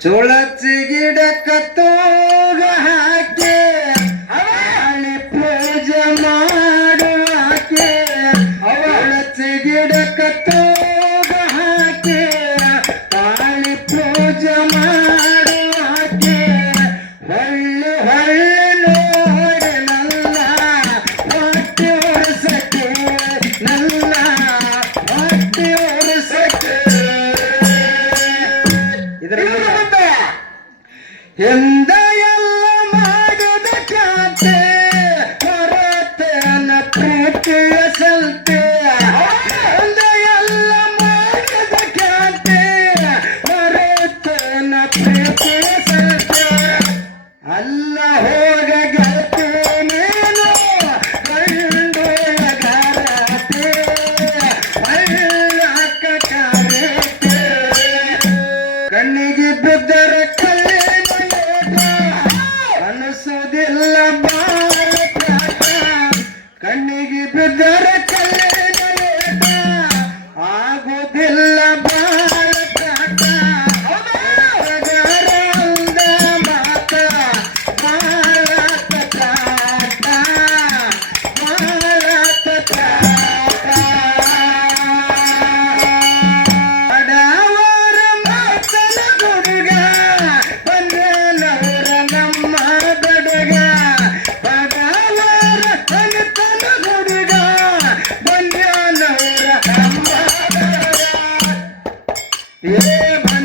ತುಳಸಿ ಗಿಡಕ್ಕ ಹಾಕಿ ಅವಳಿ ಪೂಜೆ ಮಾಡುವಾಕೆ ಅವಳ ಗಿಡಕ್ಕ ತೋಗ ಹಾಕಿ, ತಾಳಿ ಪೂಜೆ ಮಾಡುವಾಕೆ. ಹಳ್ಳು ಹಳ್ಳು ನೋಡಿ ನಲ್ಲ, ಹೊಟ್ಟೆ ಹೊರಸಕ್ಕೆ ನಲ್ಲ, ಹೊಟ್ಟೆ ಹೊರಸಕ್ಕೆ ಇದರಲ್ಲಿ ಎಲ್ಲ ಮಾಡಿದ ಕಾತೆ ಹೊರತನ ಪ್ರೀತಿಯ ಸಲ್ತೆ Yeah,